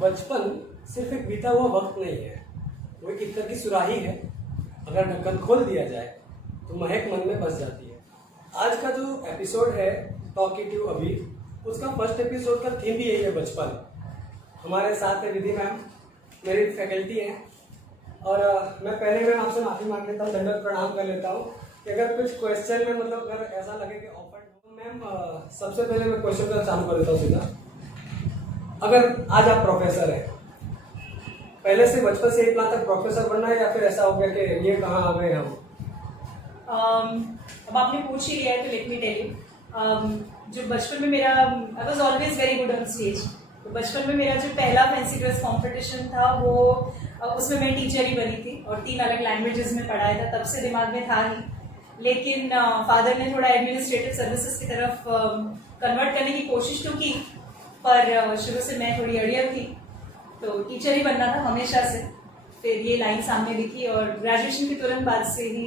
बचपन सिर्फ एक बीता हुआ वक्त नहीं है, वो एक इत्र की सुराही है। अगर ढक्कन खोल दिया जाए तो महक मन में बस जाती है। आज का जो एपिसोड है टॉकेटिव अभी, उसका फर्स्ट एपिसोड का थीम भी यही है, बचपन। हमारे साथ है विधि मैम, मेरी फैकल्टी हैं। और मैं पहले मैम आपसे माफ़ी मांग लेता हूँ, दंडवत प्रणाम कर लेता हूँ कि अगर कुछ क्वेश्चन में मतलब अगर ऐसा लगे कि ऑफर तो मैम सबसे पहले मैं क्वेश्चन का चालू कर देता हूँ सीधा। अगर आज आप प्रोफेसर हैं, पहले से बचपन से एक प्लान था प्रोफेसर बनना है, या फिर ऐसा हो गया कि ये कहाँ आ गए हम? अब आपने पूछ ही लिया है तो लेट मी टेल यू। जो बचपन में मेरा, आई was always very good on stage. तो बचपन में मेरा जो पहला फैंसी ड्रेस कंपटीशन था वो उसमें मैं टीचर ही बनी थी और 3 अलग लैंग्वेजेस में पढ़ाया था। तब से दिमाग में था ही, लेकिन फादर ने थोड़ा एडमिनिस्ट्रेटिव सर्विसेज की तरफ कन्वर्ट करने की कोशिश तो की, पर शुरू से मैं थोड़ी अड़ियल थी तो टीचर ही बनना था हमेशा से। फिर ये लाइन सामने दिखी और ग्रेजुएशन के तुरंत बाद से ही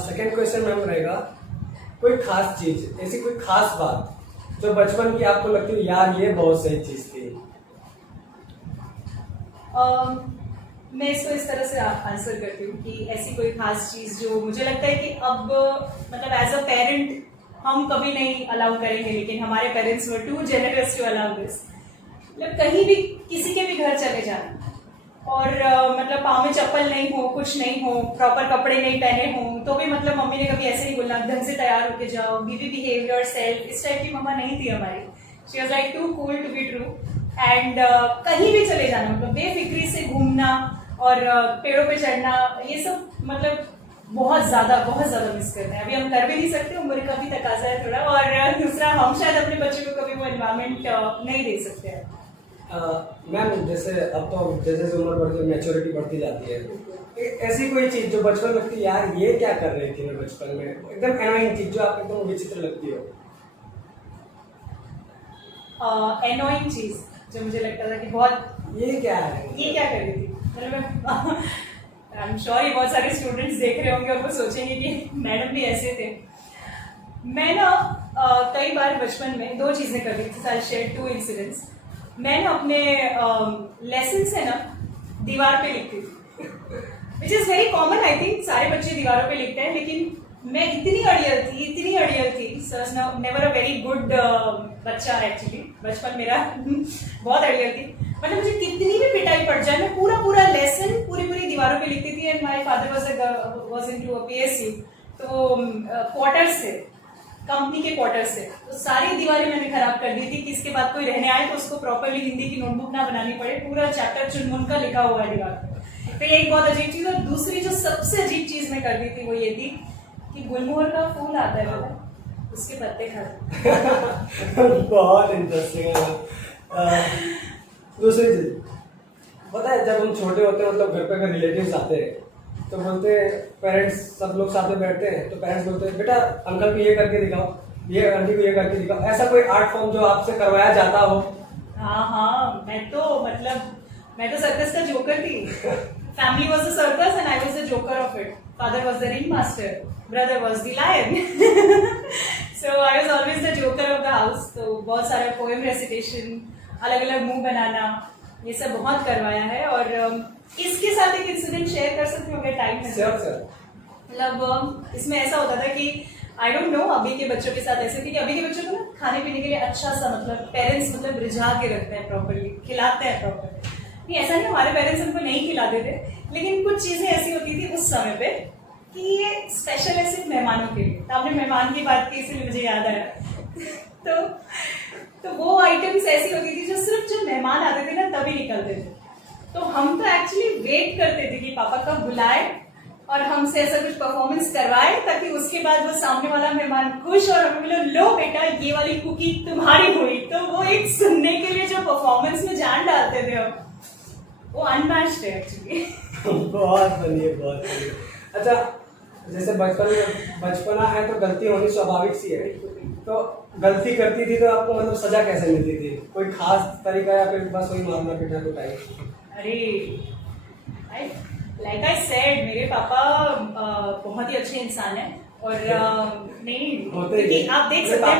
सेकेंड क्वेश्चन मैम रहेगा, कोई खास चीज, ऐसी कोई खास बात जो बचपन की आपको लगती है यार ये बहुत सही चीज थी? मैं इसको इस तरह से आंसर करती हूँ कि ऐसी कोई खास चीज जो मुझे लगता है कि अब मतलब एज अ पेरेंट हम कभी नहीं अलाउ करेंगे, लेकिन हमारे parents were too generous to allow this. मतलब कहीं भी किसी के भी घर चले जाना और मतलब पाँव में चप्पल नहीं हो, कुछ नहीं हो, प्रॉपर कपड़े नहीं पहने हो, तो भी मतलब मम्मी ने कभी ऐसे नहीं बोला ढंग से तैयार होके जाओ, बी बिहेव योरसेल्फ। इस टाइप की मम्मा नहीं थी हमारी। She was like too cool to be true. And कहीं भी चले जाना मतलब बेफिक्री से घूमना और पेड़ों पे चढ़ना, ये सब मतलब बहुत ज्यादा मिस करते हैं। अभी हम कर भी नहीं सकते, उम्र का भी तकाजा है थोड़ा, और दूसरा हम शायद अपने बच्चों को कभी वो एनवायरमेंट नहीं दे सकते हैं। मैम जैसे अब तो जैसे उम्र बढ़ती है, मैच्योरिटी बढ़ती जाती है, ऐसी कोई चीज जो बचपन लगती है यार ये क्या कर रही थी मैं बचपन में, एकदम एनोइंग चीज जो आपको एकदम विचित्र लगती हो? एनोइंग चीज जो मुझे लगता था कि बहुत ये क्या है, ये क्या कर रही थी, मतलब आई एम श्योर ये बहुत सारे स्टूडेंट्स देख रहे होंगे और वो सोचेंगे कि मैडम भी ऐसे थे। मैं ना कई बार बचपन में 2 चीजें कर रही थी। I share 2 incidents. मैं ना अपने लेसन से ना दीवार पे लिखती थी, which is very common. I think सारे बच्चे दीवारों पे लिखते हैं, लेकिन मैं इतनी अड़ियल थी। सच नेवर अ वेरी गुड बच्चा एक्चुअली। बचपन मेरा बहुत अड़ियल थी। मतलब मुझे कितनी भी पिटाई पड़ जाए, मैं पूरा लेसन पूरी दीवारों पे लिखती थी। And my father was into a PSU, तो क्वार्टर्स से, कंपनी के क्वार्टर से, तो सारी दीवारें मैंने खराब कर दी थी कि इसके बाद कोई रहने आए तो उसको प्रॉपरली हिंदी की नोटबुक ना बनानी पड़े। पूरा चैप्टर चुनमुन का लिखा हुआ है दीवार पर। तो ये एक बहुत अजीब चीज। और दूसरी जो सबसे अजीब चीज मैं कर दी थी वो ये थी कि गुलमोहर का फूल आता है, उसके पत्ते खाते। बहुत इंटरेस्टिंग है। दूसरी चीज पता है, जब हम छोटे होते हैं मतलब घर पे अगर रिलेटिव्स आते हैं तो बोलते हैं, पेरेंट्स सब लोग साथ में बैठते हैं तो पेरेंट्स बोलते हैं बेटा अंकल को ये करके दिखाओ, ये आंटी को ये करके दिखाओ। ऐसा कोई आर्ट फॉर्म जो आपसे करवाया जाता हो? हाँ, मैं तो सर्कस का जोकर थी। Family was the circus and I was the joker of it. Father was the ringmaster, brother was the lion, so I was always the joker of the house. तो बहुत सारा poem recitation, अलग अलग मुंह बनाना, ये सब बहुत करवाया है। और इसके साथ एक इंसिडेंट शेयर कर सकती हूँ अगर टाइम है? मतलब इसमें ऐसा होता था कि आई डोंट नो अभी के बच्चों के साथ ऐसे थी कि अभी के बच्चों को ना खाने पीने के लिए अच्छा सा मतलब पेरेंट्स मतलब रिझा के रखते हैं, प्रॉपरली खिलाते हैं प्रॉपरली। नहीं, ऐसा नहीं, हमारे पेरेंट्स हमको नहीं खिलाते थे, लेकिन कुछ चीजें ऐसी होती थी उस समय पे कि ये स्पेशल है सिर्फ मेहमानों के लिए। तो आपने मेहमान की बात की इसलिए मुझे याद आया। तो वो आइटम्स ऐसी होती थी जो सिर्फ जब मेहमान आते थे ना तभी निकलते थे। तो हम तो एक्चुअली वेट करते थे कि पापा कब बुलाए और हमसे ऐसा कुछ परफॉर्मेंस करवाए, ताकि उसके बाद वो सामने वाला मेहमान खुश और हमें बोले लो बेटा ये वाली कुकी तुम्हारी हुई। तो वो एक सुनने के लिए जो परफॉर्मेंस में जान डालते थे हम, वो अनमैच्ड है एक्चुअली। बहुत बढ़िया। अच्छा, जैसे बचपना है तो गलती होनी स्वाभाविक सी है, तो गलती करती थी तो आपको मतलब सजा कैसे मिलती थी? कोई खास तरीका या फिर बस वही मारना पीटना कुटाई? अरे लाइक आई सेड, मेरे पापा बहुत ही अच्छे इंसान हैं और नहीं, क्योंकि आप देख सकते हैं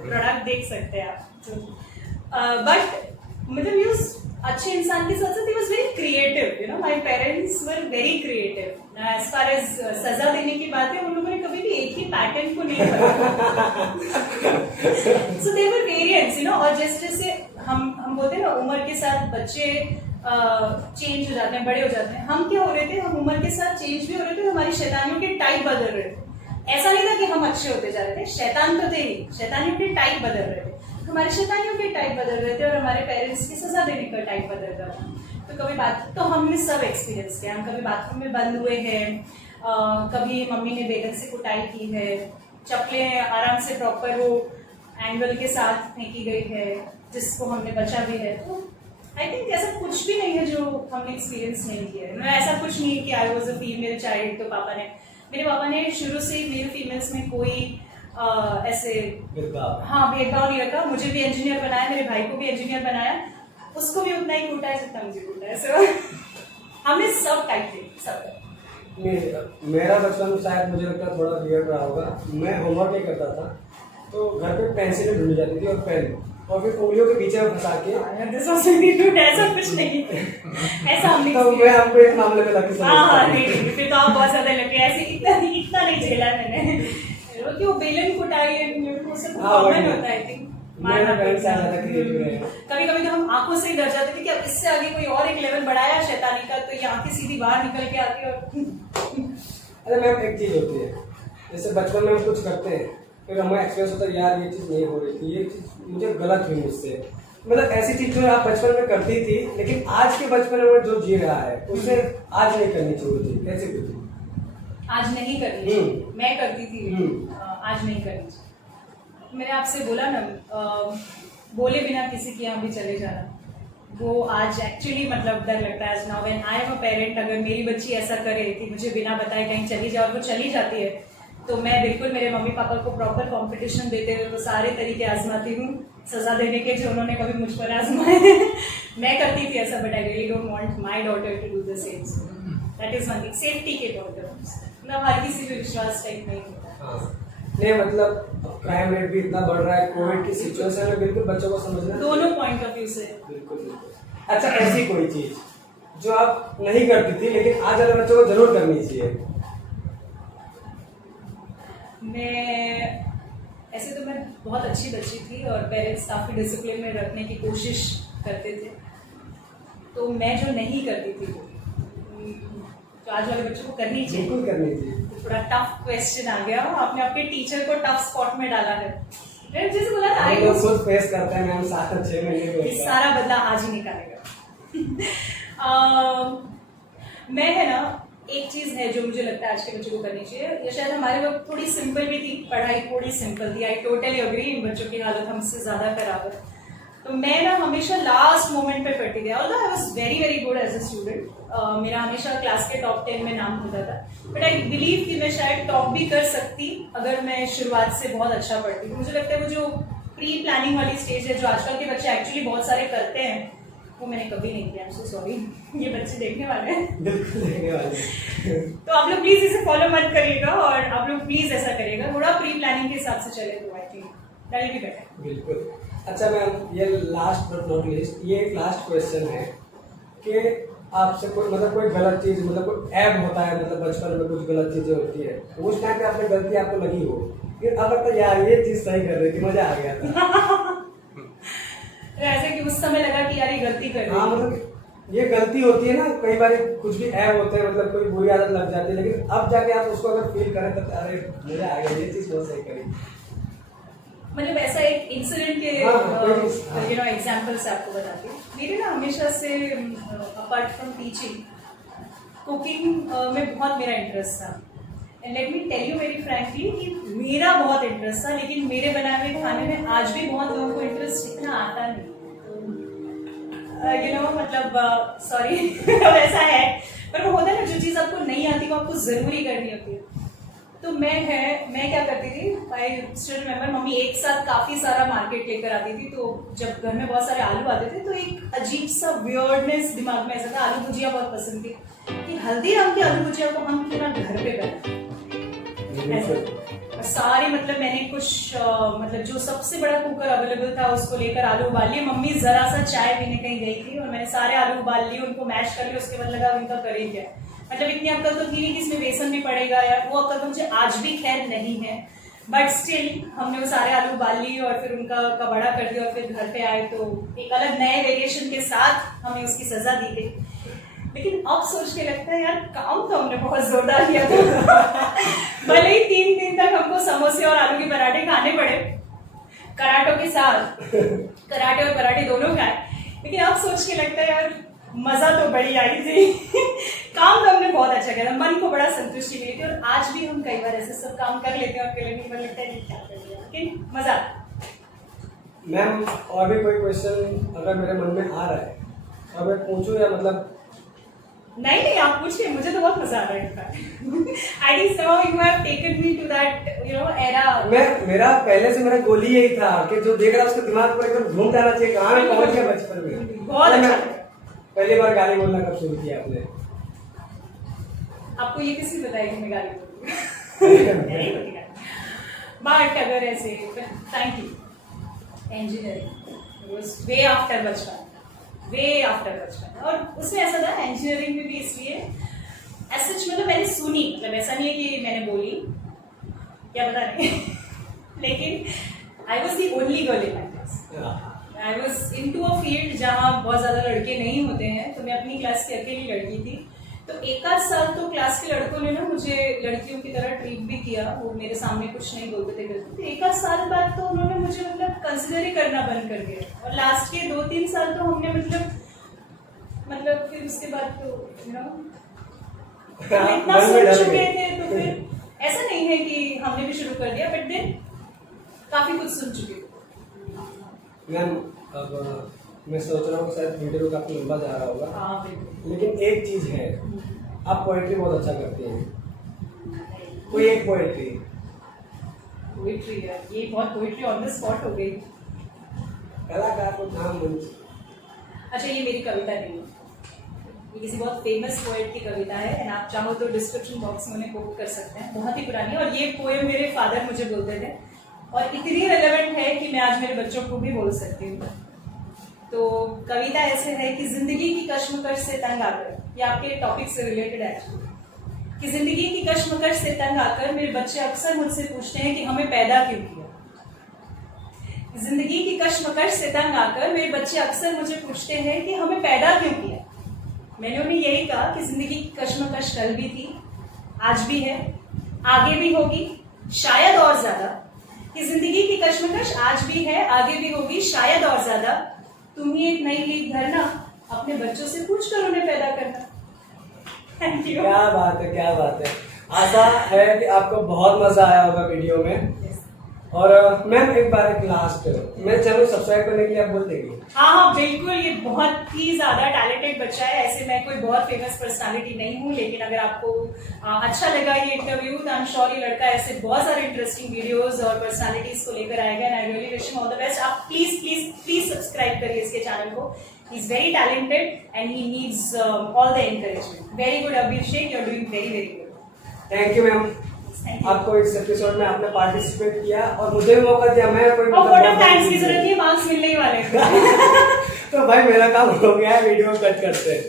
प्रोडक्ट देख सकते हैं आप। बट मतलब ये अच्छे इंसान के साथ साथ he was very creative, you know, my parents were very creative. As far as सजा देने की बात है, उन लोगों ने कभी भी एक ही पैटर्न को नहीं पकड़ा. So there were variants, you know, और जैसे हम बोलते हैं ना, उम्र के साथ बच्चे चेंज हो जाते हैं, बड़े हो जाते हैं. हम क्या हो रहे थे, हम उम्र के साथ चेंज भी हो रहे थे, हमारी शैतानियों के टाइप बदल रहे थे. ऐसा नहीं था कि हम अच्छे होते जा रहे थे, शैतान तो थे ही, शैतानियों के टाइप बदल रहे थे. हमारे शैतानियों के टाइप बदल रहे थे और हमारे पेरेंट्स की सजा देने का टाइप बदल रहा था. तो कभी तो हमने सब एक्सपीरियंस किया. हम कभी बाथरूम में बंद हुए हैं, कभी मम्मी ने बेलन से कुटाई की है, चप्पलें आराम से प्रॉपर वो एंगल के साथ फेंकी गई है जिसको हमने बचा भी है. तो आई थिंक ऐसा कुछ भी नहीं है जो हमने एक्सपीरियंस नहीं किया है. ऐसा कुछ नहीं है कि I was a female child. तो मेरे पापा ने शुरू से ही मेल फीमेल्स में कोई ऐसे भेदभाव नहीं रखा. मुझे भी इंजीनियर बनाया, मेरे भाई को भी इंजीनियर बनाया, उसको भी उतना ही कूटा है जितना मुझे कूटा है. सो हमें सब टाइप थे, सब. मेरा बचपन शायद मुझे लगता है थोड़ा वियर्ड रहा होगा. मैं होमवर्क नहीं करता था तो घर पे पेंसिलें ढूंढी जाती थी और पेन, और फिर उंगलियों के बीच में फंसा के. ऐसा कुछ नहीं, ऐसा हमने तो मैं आपको एक मामले में लगी. हाँ, नहीं, फिर तो आप बहुत ज्यादा लगे. ऐसे इतना नहीं झेला है मैंने. कि वो बेलन कुटाई कॉमन होता है. कभी कभी तो हम आंखों से ही डर जाते थे कि अब इससे आगे कोई और एक लेवल बढ़ाया शैतानी का तो ये आंखें सीधी बाहर निकल के आती है. और अरे मैम, एक चीज होती है, जैसे बचपन में हम कुछ करते हैं, फिर हमें एक्सपीरियंस होता है यार ये चीज नहीं हो रही थी, ये चीज मुझे गलत हुई मुझसे. मतलब ऐसी चीज जो आप बचपन में करती थी लेकिन आज के बचपन में जो जी रहा है उसे आज नहीं करनी चाहिए थी. कैसे कुछ आज नहीं करनी, मैं करती थी, आज नहीं करनी. मैंने आपसे बोला ना, बोले बिना किसी के यहाँ भी चले जाना, वो आज एक्चुअली मतलब डर लगता है. Now when I am a parent, अगर मेरी बच्ची ऐसा करे कि मुझे बिना बताए कहीं चली जाए और वो चली जाती है, तो मैं बिल्कुल मेरे मम्मी पापा को प्रॉपर कंपटीशन देते हुए वो सारे तरीके आजमाती हूँ सजा देने के जो उन्होंने कभी मुझ पर आजमाए. मैं करती थी ऐसा, but I really don't want my daughter to do the same. That is one thing. Safety के तौर पर मतलब हर किसी पे विश्वास टाइप नहीं होता. नहीं, मतलब अब क्राइम रेट भी इतना बढ़ रहा है, कोविड की सिचुएशन में बिल्कुल बच्चों को समझना दोनों पॉइंट ऑफ व्यू से. बिल्कुल. अच्छा, ऐसी कोई चीज जो आप नहीं करती थी लेकिन आज वाले बच्चों को जरूर करनी चाहिए? ऐसे तो मैं बहुत अच्छी बच्ची थी और पेरेंट्स काफी डिसिप्लिन में रखने की कोशिश करते थे. तो मैं जो नहीं करती थी जो आज वाले बच्चों को करनी चाहिए, बिल्कुल करनी चाहिए. थोड़ा टफ क्वेश्चन आ गया. आपने आपके टीचर को टफ स्पॉट में डाला है. जैसे बोला था, हम लोग खुद फेस करते हैं मैम 7-6 महीने में. सारा बदला आज ही निकालेगा. मैं है ना, एक चीज है जो मुझे लगता है आज के बच्चों को करनी चाहिए. ये शायद हमारे वक्त थोड़ी सिंपल भी थी, पढ़ाई थोड़ी सिंपल थी. आई टोटली अग्री, इन बच्चों की हालत हमसे ज्यादा खराब है. तो मैं ना हमेशा लास्ट मोमेंट पे पढ़ती थी. Although I was very very good as a student, मेरा हमेशा क्लास के टॉप 10 में नाम होता था. बट आई बिलीव कि मैं शायद टॉप भी कर सकती अगर मैं शुरुआत से बहुत अच्छा पढ़ती. मुझे लगता है वो जो प्री प्लानिंग वाली स्टेज है जो आजकल के बच्चे एक्चुअली बहुत सारे करते हैं, वो मैंने कभी नहीं किया. I am so sorry. ये बच्चे देखने वाले हैं. बिल्कुल देखने वाले. तो आप लोग प्लीज इसे फॉलो मत करिएगा और आप लोग प्लीज ऐसा करिएगा, थोड़ा प्री प्लानिंग के हिसाब से चले तो I think that will be better. बिल्कुल. अच्छा मैम, ये लास्ट बट नॉट लीस्ट, ये एक लास्ट क्वेश्चन है कि आपसे कोई मतलब कोई गलत चीज, मतलब कोई ऐब होता है, मतलब बचपन में कुछ गलत चीजें होती है, उस टाइम पे आपने गलती आपको लगी हो, फिर अब लगता है यार ये चीज सही कर रही थी, मजा आ गया था. ऐसे कि उस समय लगा कि यार ये गलती कर रही है. हाँ, मतलब ये गलती होती है ना, कई बार कुछ भी ऐब होते हैं, मतलब कोई बुरी आदत लग जाती है, लेकिन अब जाके आप उसको अगर फील करें तो अरे मजा आ गया, ये चीज बहुत सही करी. मतलब ऐसा एक इंसिडेंट के यू नो एग्जांपल से आपको बताती हूँ. मेरे ना हमेशा से अपार्ट फ्रॉम टीचिंग, कुकिंग में बहुत मेरा इंटरेस्ट था. And let me tell you very frankly कि मेरा बहुत इंटरेस्ट था, लेकिन मेरे बनाए हुए खाने में आज भी बहुत लोगों को इंटरेस्ट इतना आता नहीं. यू नो मतलब सॉरी ऐसा है, पर वो होता है ना, जो चीज़ आपको नहीं आती वो आपको जरूरी करनी होती है. तो मैं क्या करती थी, आई स्टिल रिमेम्बर, मम्मी एक साथ काफी सारा मार्केट लेकर आती थी. तो जब घर में बहुत सारे आलू आते थे तो एक अजीब सा वियर्डनेस दिमाग में ऐसा था. आलू भुजिया बहुत पसंद थी कि हल्दीराम की आलू भुजिया को हम क्यों ना घर पे बनाएं. सारे मतलब मैंने कुछ मतलब जो सबसे बड़ा कुकर अवेलेबल था उसको लेकर आलू उबाल लिए। मम्मी जरा सा चाय पीने कहीं गई थी और मैंने सारे आलू उबाल लिए, उनको मैश कर लिया। उसके बाद लगा उनका करी क्या, मतलब इतनी अक्ल तो थी नहीं कि इसमें बेसन भी पड़ेगा यार, वो अक्ल तो मुझे आज भी खैर नहीं है। बट स्टिल हमने वो सारे आलू उबाल लिए और फिर उनका कबाड़ा कर दिया और फिर घर पे आए तो एक अलग नए वेरिएशन के साथ हमें उसकी सजा दी गई। लेकिन अब सोच के लगता है यार काम तो हमने बहुत जोरदार किया था। भले ही 3 दिन तक हमको समोसे और आलू के पराठे खाने पड़े कराटों के साथ, कराटे और पराठे दोनों खाए, लेकिन अब सोच के लगता है यार मजा तो बड़ी आई थी। काम तो हमने बहुत अच्छा किया था, मन को बड़ा संतुष्टि मिली थी। और आज भी हम कई बार ऐसे सब काम कर लेते हैं और कई बार लगता है कि क्या कर लिया, लेकिन मजा आता है। मैम और भी कोई क्वेश्चन अगर मेरे मन में आ रहा है और मैं पूछूं या मतलब नहीं आप पूछिए, मुझे तो बहुत मजा आ रहा है। I think somehow you have taken me to that era. मेरा पहले से मेरा गोल ही यही था कि जो देख रहा है उसके दिमाग पर एकदम घूम जाना चाहिए कहाँ में पहुंच गया बचपन में। बहुत अच्छा। पहली बार गाली बोलना कब शुरू किया आपने? आपको ये किसने बताया कि मैं गाली बोलूंगी? बट अगर ऐसे thank you engineering was way after बचपन, वे आफ्टर बचपन। और उसमें ऐसा था इंजीनियरिंग में भी इसलिए ऐसा मतलब मैंने सुनी, मतलब ऐसा नहीं है कि मैंने बोली, क्या पता नहीं। लेकिन I was the only girl in my class. I was into a field जहाँ बहुत ज्यादा लड़के नहीं होते हैं, तो मैं अपनी क्लास की अकेली लड़की थी। तो 1 साल तो क्लास के लड़कों ने ना मुझे लड़कियों की तरह ट्रीट भी किया, वो मेरे सामने कुछ नहीं बोलते थे करते थे। 1 साल बाद तो उन्होंने मुझे मतलब कंसिडर ही करना बंद कर दिया। और लास्ट के 2-3 साल तो हमने मतलब फिर उसके बाद तो इतना सोच चुके थे, तो फिर ऐसा नहीं है कि हमने भी शुरू कर दिया, बट देन काफी कुछ सुन चुके थे। मैम अब मैं सोच रहा हूँ शायद वीडियो काफी लंबा जा रहा होगा। हाँ बिल्कुल। लेकिन एक चीज है, आप पोएट्री बहुत अच्छा करती हैं, कोई एक पोएट्री है, ये बहुत पोएट्री ऑन द स्पॉट हो गई। कलाकार को नाम मंच। अच्छा ये मेरी कविता नहीं है, ये किसी बहुत फेमस पोएट की कविता है एंड आप चाहो तो डिस्क्रिप्शन बॉक्स में उन्हें कोट कर सकते हैं, बहुत ही पुरानी है। और ये पोएम मेरे फादर मुझे बोलते थे और इतनी रेलेवेंट है कि मैं आज मेरे बच्चों को भी बोल सकती हूँ। तो कविता ऐसे है कि जिंदगी की कश्मकश से तंग आकर, ये आपके टॉपिक से रिलेटेड है कि जिंदगी की कश्मकश से तंग आकर मेरे बच्चे अक्सर मुझसे पूछते हैं कि हमें पैदा क्यों किया। जिंदगी की कश्मकश से तंग आकर मेरे बच्चे अक्सर मुझे पूछते हैं कि हमें पैदा क्यों किया। मैंने उन्हें यही कहा कि जिंदगी की कश्मकश कल भी थी, आज भी है, आगे भी होगी, शायद और ज्यादा। कि जिंदगी की कश्मकश आज भी है, आगे भी होगी, शायद और ज्यादा। तुम ही एक नई लीग धरना, अपने बच्चों से पूछ कर उन्हें पैदा करना। Thank you. क्या बात है, क्या बात है। आशा है कि आपको बहुत मजा आया होगा वीडियो में। और मैम एक बार एक लास्ट, मैं चैनल सब्सक्राइब करने के लिए आप बोल देंगे? हाँ बिल्कुल, ये बहुत ही ज्यादा टैलेंटेड बच्चा है। ऐसे मैं कोई बहुत फेमस पर्सनालिटी नहीं हूँ, लेकिन अगर आपको अच्छा लगा ये इंटरव्यू तो आई एम श्योर ये लड़का ऐसे बहुत सारे इंटरेस्टिंग वीडियोस और पर्सनालिटीज को लेकर आएगा and I really wish him all the best. आप प्लीज प्लीज प्लीज सब्सक्राइब करिए इसके चैनल को। He is very talented and he needs all the encouragement. Very good Abhishek, you are doing very very good. Thank you ma'am, आपको इस episode में आपने participate किया और मुझे भी मौका दिया। मैं कोई थैंक्स की जरूरत नहीं है, मार्क्स मिलने ही वाले। तो भाई मेरा काम हो गया है, वीडियो कट करते हैं।